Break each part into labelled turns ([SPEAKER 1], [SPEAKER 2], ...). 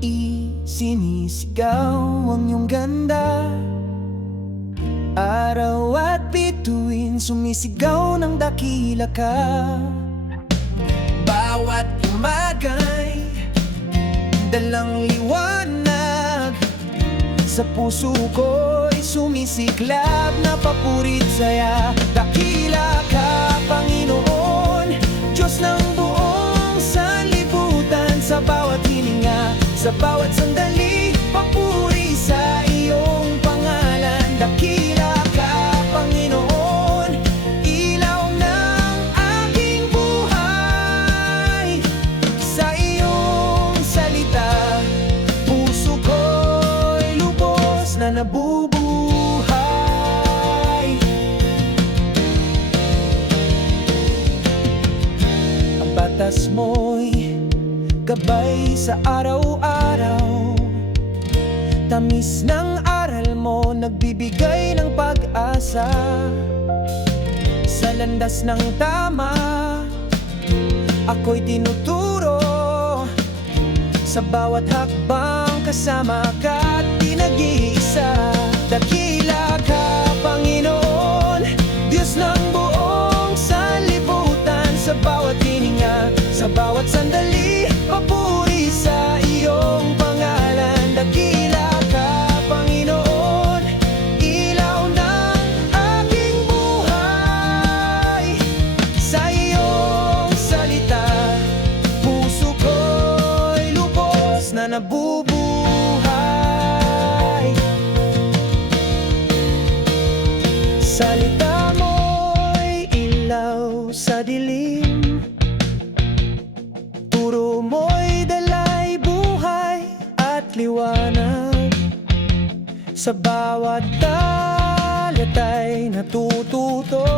[SPEAKER 1] isinisigaw ang iyong ganda Araw at bituin sumisigaw ng dakila ka. Bawat umagay dalang liwanag Sa puso ko'y sumisiklab na papurit saya. Dakila sa bawat sandali Papuri sa iyong pangalan. Dakila ka, Panginoon Ilaw ng aking buhay. Sa iyong salita Puso ko'y lubos na nabubuhay. Ang batas mo'y gabay sa araw-araw. Tamis ng aral mo nagbibigay ng pag-asa. Sa landas ng tama Ako'y tinuturo. Sa bawat hakbang kasama ka at Dakila ka, Panginoon Diyos ng buong sanlibutan. Sa bawat hininga, sa bawat sandali Salita mo'y ilaw sa dilim. Turo mo'y dalay buhay at liwanag. Sa bawat talatay natututo.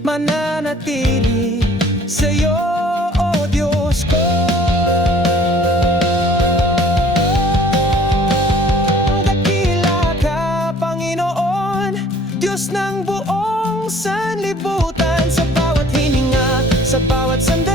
[SPEAKER 1] Mananatili sa'yo Kilos ng buong sanlibutan Sa bawat hininga, sa bawat sandali.